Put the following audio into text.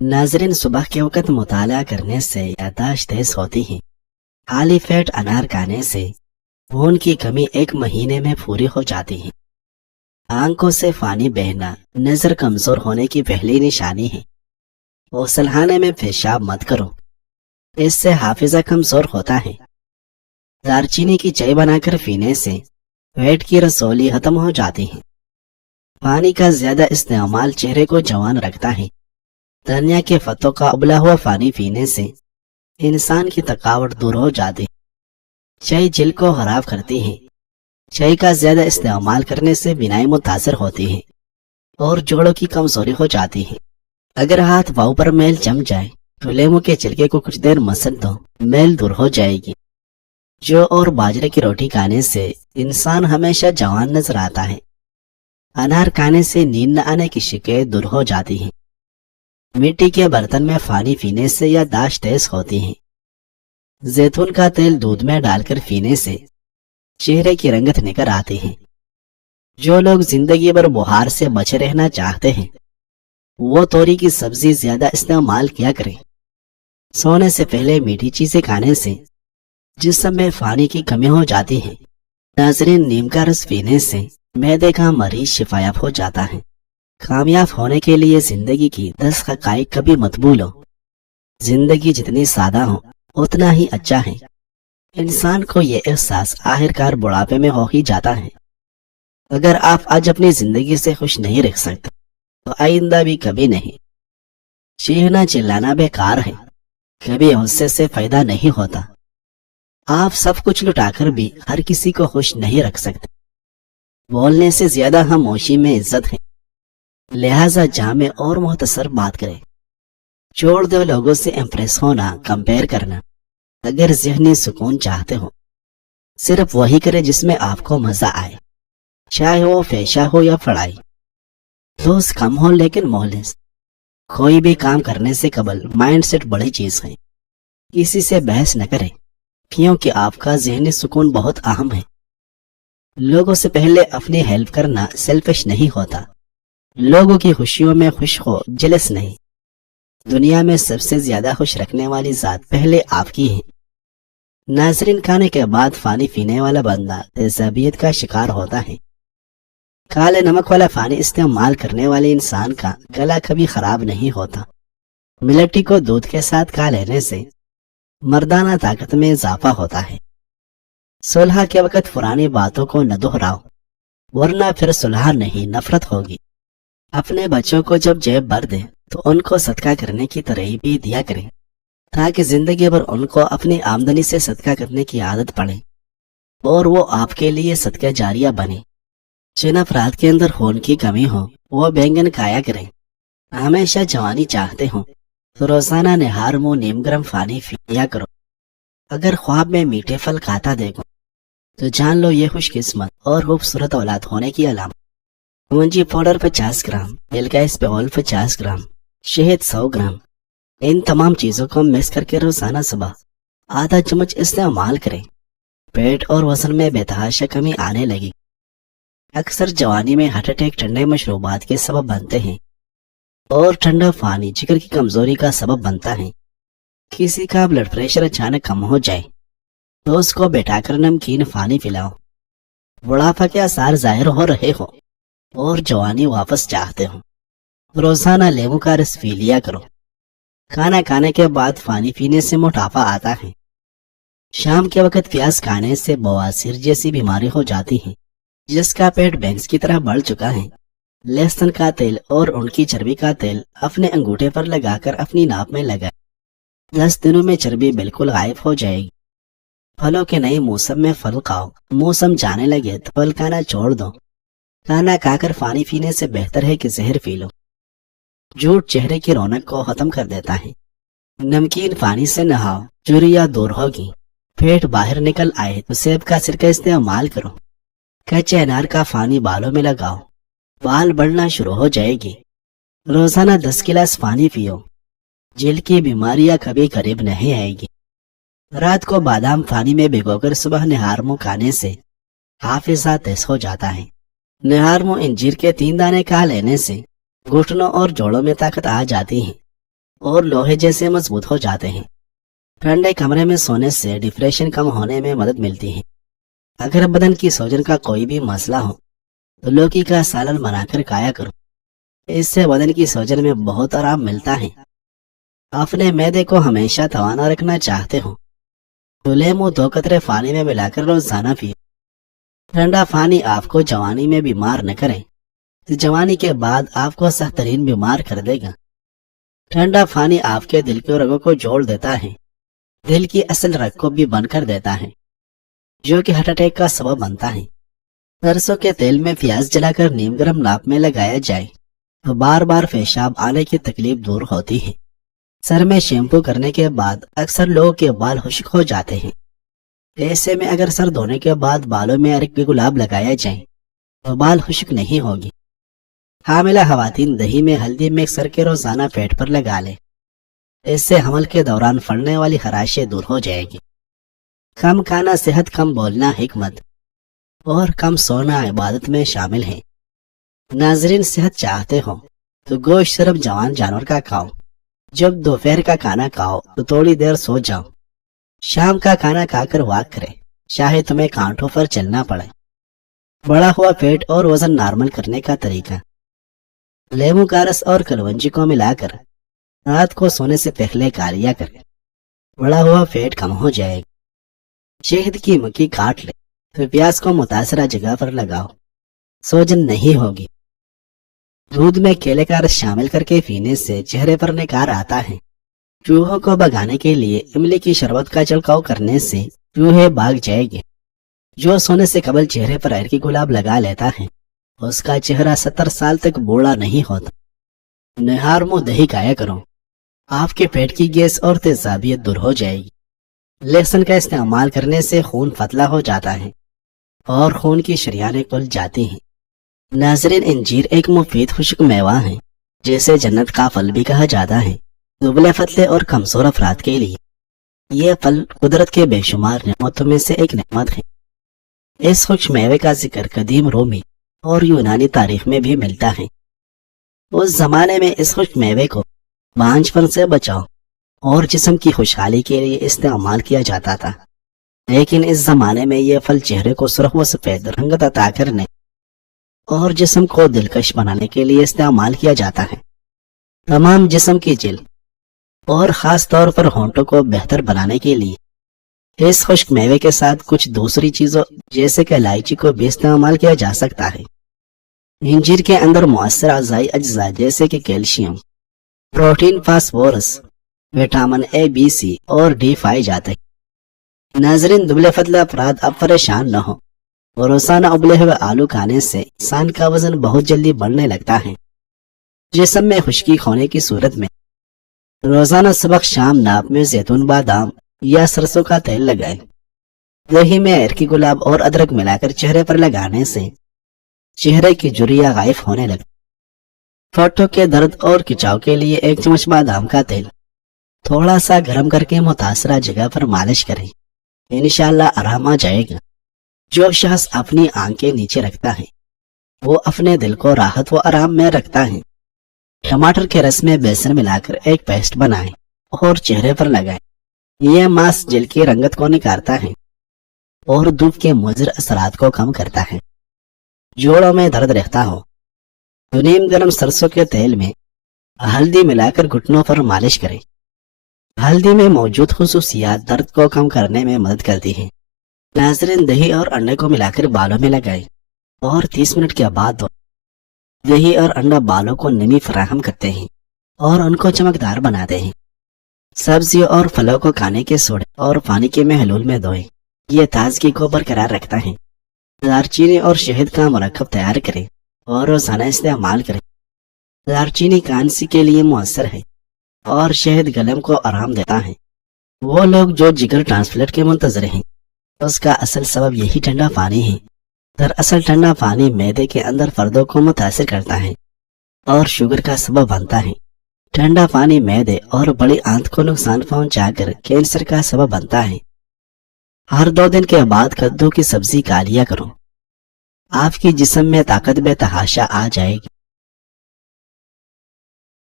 नाजरीन, सुबह के वक्त मुताला करने से याददाश्त तेज होती है। खाली पेट अनार खाने से खून की कमी एक महीने में पूरी हो जाती है। आंखों से पानी बहना नजर कमजोर होने की पहली निशानी है। गौसलखाने में पेशाब मत करो, इससे हाफिजा कमजोर होता है। दालचीनी की चाय बनाकर पीने से पेट की रसौली खत्म हो जाती है। पानी का ज्यादा इस्तेमाल चेहरे को जवान रखता है। धनिया के पत्तों का उबला हुआ पानी पीने से इंसान की थकावट दूर हो जाती है। चाय जिल्द को खराब करती है। चाय का ज्यादा इस्तेमाल करने से बिनाई मुतासर होती है और जोड़ों की कमजोरी हो जाती है। अगर हाथ पाँव पर मैल जम जाए तो लेमू के छिलके को कुछ देर मसल दो, मैल दूर हो जाएगी। जौ और बाजरे की रोटी खाने से इंसान हमेशा जवान नजर आता है। अनार खाने से नींद न आने की शिकायत दूर हो जाती है। मिट्टी के बर्तन में पानी पीने से याददाश्त तेज होती है। जैतून का तेल दूध में डालकर पीने से चेहरे की रंगत निकल आती है। जो लोग जिंदगी भर बुखार से बचे रहना चाहते हैं वो तोरी की सब्जी ज्यादा इस्तेमाल किया करें। सोने से पहले मीठी चीजें खाने से जिस्म में पानी की कमी हो जाती है। नाजरीन, नीम का रस पीने से मैदे का मरीज शिफायाब हो जाता है। कामयाब होने के लिए जिंदगी की 10 हकाइक कभी मत भूलो। जिंदगी जितनी सादा हो उतना ही अच्छा है। इंसान को ये एहसास आखिरकार बुढ़ापे में हो ही जाता है। अगर आप आज अपनी जिंदगी से खुश नहीं रह सकते तो आइंदा भी कभी नहीं। चीखना चिल्लाना बेकार है, कभी गुस्से से फायदा नहीं होता। आप सब कुछ लुटाकर भी हर किसी को खुश नहीं रख सकते। बोलने से ज्यादा खामोशी में इज्जत है, लिहाजा जामे और मुख्तसर बात करें। छोड़ दो लोगों से इम्प्रेस होना, कंपेयर करना। अगर ज़हनी सुकून चाहते हो सिर्फ वही करें जिसमें आपको मजा आए, चाहे वो पेशा हो या पढ़ाई। दोस्त कम हो लेकिन मोहल्लेस। कोई भी काम करने से कबल माइंडसेट बड़ी चीज है। किसी से बहस न करें क्योंकि आपका ज़हनी सुकून बहुत अहम है। लोगों से पहले अपनी हेल्प करना सेल्फिश नहीं होता। लोगों की खुशियों में खुश हो, जेलस नहीं। दुनिया में सबसे ज्यादा खुश रखने वाली जात पहले आपकी है। नाजरीन, खाने के बाद पानी पीने वाला बंदा तेजाबियत का शिकार होता है। काले नमक वाला पानी इस्तेमाल करने वाले इंसान का गला कभी खराब नहीं होता। मिलेटी को दूध के साथ खा लेने से मर्दाना ताकत में इजाफा होता है। सुलह के वक्त पुरानी बातों को न दोहराओ वरना फिर सुलह नहीं, नफरत होगी। अपने बच्चों को जब जेब भर दे तो उनको सदका करने की तरह भी दिया करें ताकि जिंदगी भर उनको अपनी आमदनी से सदका करने की आदत पड़े और वो आपके लिए सदका जारिया बने। जिन अफराद के अंदर खून की कमी हो वो बैंगन खाया करें। हमेशा जवानी चाहते हो तो रोजाना निहार मुंह नीम गर्म पानी पिया करो। अगर ख्वाब में मीठे फल खाता देखो तो जान लो ये खुशकिस्मत और खूबसूरत औलाद होने की अलामत। मुंजी पाउडर 50 ग्राम, एलकाइस पेओल 50 ग्राम, शहद 100 ग्राम। इन तमाम चीजों को मिक्स करके रोजाना सुबह आधा चम्मच इस्तेमाल करें। पेट और वजन में बेतहाशा कमी आने लगी। अक्सर जवानी में हार्ट अटैक ठंडे मशरूबात के सबब बनते हैं और ठंडा पानी जिगर की कमजोरी का सबब बनता है। किसी का ब्लड प्रेशर अचानक कम हो जाए तो उसको बैठाकर नमकीन पानी पिलाओ। बुढ़ापा के आसार जाहिर हो रहे हो और जवानी वापस चाहते हो, रोजाना लेमू का रस पी लिया करो। खाना खाने के बाद पानी पीने से मोटापा आता है। शाम के वक्त प्याज खाने से बवासीर जैसी बीमारी हो जाती है। जिसका पेट भैंस की तरह बढ़ चुका है, लहसुन का तेल और उनकी चर्बी का तेल अपने अंगूठे पर लगाकर अपनी नाप में लगाए। 10 दिनों में चर्बी बिल्कुल गायब हो जाएगी। फलों के नए मौसम में फल खाओ। मौसम जाने लगे तो फल खाना छोड़ दो। खाना खाकर पानी पीने से बेहतर है कि जहर पी लो। झूठ चेहरे की रौनक को खत्म कर देता है। नमकीन पानी से नहाओ, चुरिया दूर होगी। पेट बाहर निकल आए तो सेब का सिरका इस्तेमाल करो। कच्चे अनार का पानी बालों में लगाओ, बाल बढ़ना शुरू हो जाएगी। रोजाना 10 गिलास पानी पियो, जिल्द की बीमारियां कभी करीब नहीं आएगी। रात को बादाम पानी में भिगोकर सुबह निहार मुंह खाने से हाफिजा तेज हो जाता है। निहार मुंह इंजीर के 3 दाने खा लेने से घुटनों और जोड़ों में ताकत आ जाती है। اور لوہے جیسے مضبوط ہو جاتے ہیں۔ ٹھنڈے کمرے میں سونے سے ڈپریشن کم ہونے میں مدد ملتی ہے۔ اگر بدن کی سوجن کا کوئی بھی مسئلہ ہو تو لوکی کا سالن بنا کر کھایا کرو، اس سے بدن کی سوجن میں بہت آرام ملتا ہے۔ اپنے معدے کو ہمیشہ توانا رکھنا چاہتے ہو تو لیمو 2 قطرے پانی میں ملا کر روزانہ پیو۔ ٹھنڈا پانی آپ کو جوانی میں بیمار نہ کرے تو جوانی کے بعد آپ کو سخت ترین بیمار کر دے گا۔ ٹھنڈا پانی آپ کے دل کے رگوں کو جوڑ دیتا ہے، دل کی اصل رگ کو بھی بند کر دیتا ہے، جو کہ ہارٹ اٹیک کا سبب بنتا ہے۔ سرسوں کے تیل میں پیاز جلا کر نیم گرم ناپ میں لگایا جائے تو بار بار پیشاب آنے کی تکلیف دور ہوتی ہے۔ سر میں شیمپو کرنے کے بعد اکثر لوگوں کے بال خشک ہو جاتے ہیں، ایسے میں اگر سر دھونے کے بعد بالوں میں ارک گلاب لگایا جائے تو بال خشک نہیں ہوگی۔ حاملہ خواتین دہی میں ہلدی مکس کر کے روزانہ پیٹ پر لگا لے، اس سے حمل کے دوران پھڑنے والی خراشیں دور ہو جائے گی۔ کم کھانا صحت، کم بولنا حکمت، اور کم سونا عبادت میں شامل ہے۔ ناظرین، صحت چاہتے ہو تو گوشت صرف جوان جانور کا کھاؤ۔ جب دوپہر کا کھانا کھاؤ تو تھوڑی دیر سو جاؤ۔ شام کا کھانا کھا کر واک کرے، چاہے تمہیں کانٹوں پر چلنا پڑے۔ بڑا ہوا پیٹ اور وزن نارمل کرنے کا طریقہ: لیمو کا رس اور کلونجی کو ملا کر رات کو سونے سے پہلے کھا لیا کرے، بڑا ہوا پیٹ کم ہو جائے گا۔ شہد کی مکھی کاٹ لے تو پیاز کو متاثرہ جگہ پر لگاؤ، سوجن نہیں ہوگی۔ دودھ میں کیلے کا رس شامل کر کے پینے سے چہرے پر نکھار آتا ہے۔ چوہوں کو بھگانے کے لیے املی کی شربت کا چھڑکاؤ کرنے سے چوہے بھاگ جائیں گے۔ جو سونے سے قبل چہرے پر ارکی گلاب لگا لیتا ہے اس کا چہرہ 70 سال تک بوڑھا نہیں ہوتا۔ نہار منہ دہی کھایا کرو، آپ کے پیٹ کی گیس اور تیزابیت دور ہو جائے گی۔ لہسن کا استعمال کرنے سے خون پتلا ہو جاتا ہے اور خون کی شریانیں کھل جاتی ہیں۔ ناظرین، انجیر ایک مفید خشک میوہ ہے جسے جنت کا پھل بھی کہا جاتا ہے۔ دبلے پتلے اور کمزور افراد کے لیے یہ پھل قدرت کے بے شمار نعمتوں میں سے ایک نعمت ہے۔ اس خشک میوے کا ذکر قدیم رومی اور یونانی تاریخ میں بھی ملتا ہے۔ اس زمانے میں اس خشک میوے کو بانجھ پن سے بچاؤ اور جسم کی خوشحالی کے لیے استعمال کیا جاتا تھا، لیکن اس زمانے میں یہ پھل چہرے کو سرخ و سفید رنگت عطا کرنے اور جسم کو دلکش بنانے کے لیے استعمال کیا جاتا ہے۔ تمام جسم کی جلد اور خاص طور پر ہونٹوں کو بہتر بنانے کے لیے اس خشک میوے کے ساتھ کچھ دوسری چیزوں جیسے کہ الائچی کو بھی استعمال کیا جا سکتا ہے۔ انجیر کے اندر مؤثر غذائی اجزاء جیسے کہ calcium, protein, phosphorus, vitamin A, B, C اور ڈی پائے جاتے ہیں۔ ناظرین، دبلے پتلے افراد اب پریشان نہ ہو، روزانہ ابلے ہوئے آلو کھانے سے انسان کا وزن بہت جلدی بڑھنے لگتا ہے۔ جسم میں خشکی ہونے کی صورت میں روزانہ صبح شام ناپ میں زیتون، بادام یا سرسوں کا تیل لگائیں۔ دہی میں ارکی گلاب اور ادرک ملا کر چہرے پر لگانے سے چہرے کی جھریاں غائب ہونے لگتی۔ ٹھوٹوں کے درد اور کھچاؤ کے لیے 1 چمچ بادام کا تیل تھوڑا سا گرم کر کے متاثرہ جگہ پر مالش کریں، انشاءاللہ آرام آ جائے گا۔ جو شخص اپنی آنکھیں نیچے رکھتا ہے وہ اپنے دل کو راحت و آرام میں رکھتا ہے۔ ٹماٹر کے رس میں بیسن ملا کر ایک پیسٹ بنائیں اور چہرے پر لگائیں۔ یہ ماسک جلد کی رنگت کو نکھارتا ہے اور دھوپ کے مضر اثرات کو کم کرتا ہے۔ جوڑوں میں درد رہتا ہو تو نیم گرم سرسوں کے تیل میں ہلدی ملا کر گھٹنوں پر مالش کریں۔ ہلدی میں موجود خصوصیات درد کو کم کرنے میں مدد کرتی ہیں۔ ناظرین، دہی اور انڈے کو ملا کر بالوں میں لگائیں اور 30 منٹ کے بعد دھوئیں۔ دہی اور انڈا بالوں کو نمی فراہم کرتے ہیں اور ان کو چمکدار بناتے ہیں۔ سبزیوں اور پھلوں کو کھانے کے سوڈے اور پانی کے محلول میں دھوئیں، یہ تازگی کو برقرار رکھتا ہے۔ دارچینی اور شہد کا مرکب تیار کریں اور روزانہ استعمال کریں۔ دارچینی کانسی کے لیے مؤثر ہے اور شہد گلم کو آرام دیتا ہے۔ وہ لوگ جو جگر ٹرانسپلانٹ کے منتظر ہیں اس کا اصل سبب یہی ٹھنڈا پانی ہے۔ دراصل ٹھنڈا پانی معدے کے اندر پردوں کو متاثر کرتا ہے اور شوگر کا سبب بنتا ہے۔ ٹھنڈا پانی معدے اور بڑی آنت کو نقصان پہنچا کر کینسر کا سبب بنتا ہے۔ ہر 2 دن کے بعد کدو کی سبزی کھا لیا کرو، آپ کی جسم میں طاقت بے تحاشا آ جائے گی۔